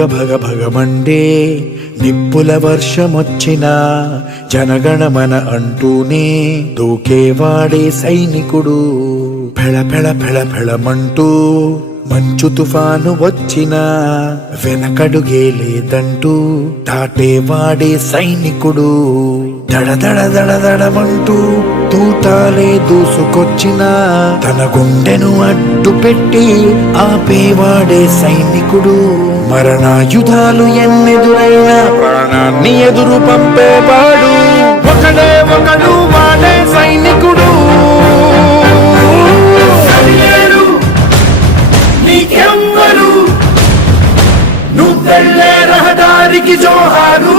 భగ భగమండే నిప్పుల వర్షమొచ్చిన జనగణమన అంటూనే దూకేవాడే సైనికుడు. ఫెళ ఫెళ ఫెళ ఫెళమంటూ మంచు తుఫాను వచ్చినా వెనకడుగే లేదంటూ దాటేవాడే సైనికుడు. దడ దడ తూటాలే దూసుకొచ్చినా తన గుండెను అడ్డు పెట్టి ఆపేవాడే సైనికుడు. మరణాయుధాలు ఎన్నెదురైనా ప్రాణాన్ని ఎదురు పంపేవాడు. ఒకడే ఒకడు रहदारी की जो हारू।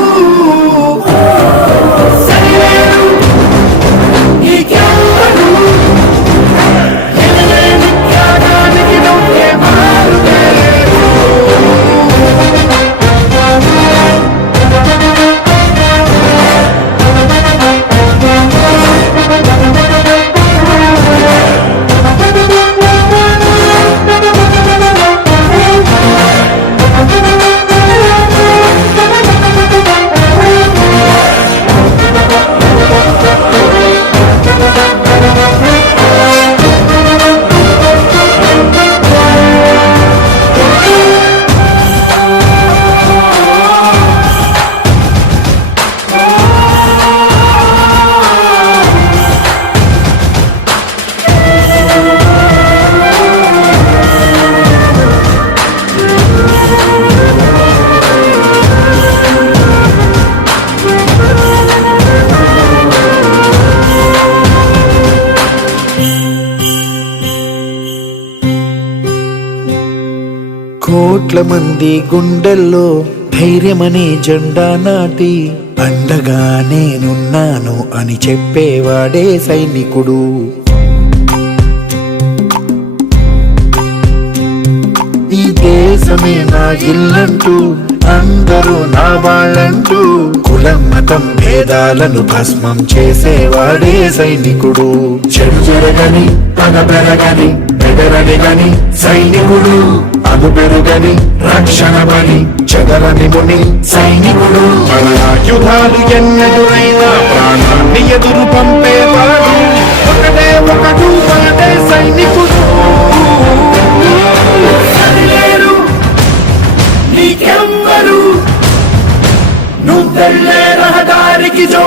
కోట్ల మంది గుండెల్లో ధైర్యమనే జెండా నాటి అండగా నేనున్నాను అని చెప్పేవాడే సైనికుడు. ఈ దేశమే నా ఇల్లంటూ అందరూ నా వాళ్ళంటూ కులం మతం భేదాలను భస్మం చేసేవాడే సైనికుడు. చెడు జరగని పగ పెరగని బెదరని గని సైనికుడు అదు పెరుగని రక్షణ బలి చెదరని ముని సైనికుడు మన ఆయుధాలు ఎన్నెదురైనా ప్రాణాన్ని ఎదురు పంపేవాడు ఒకటే ఒకడు వాడే సైనికుడు సరిలేరు నీకెవ్వరు నువ్వెళ్ళే రహదారికి జో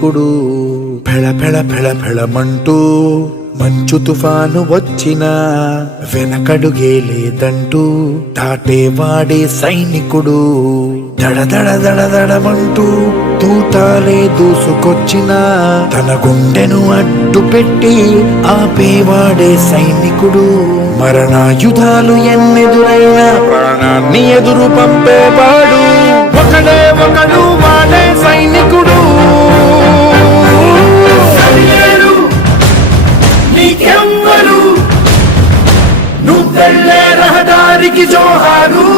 సైనికుడు ఫెళ ఫెళ ఫెళ ఫెళమంటూ మంచు తుఫాను వచ్చిన వెనకడుగే లేదంటూ దాటేవాడే సైనికుడు. దడదడ దడదడమంటూ తూటాలే దూసుకొచ్చిన తన గుండెను అడ్డు పెట్టి ఆపేవాడే సైనికుడు. మరణాయుధాలు ఎన్నెదురైనా ప్రాణాన్ని ఎదురు పంపేవాడు. कर रहदारी की जो हारू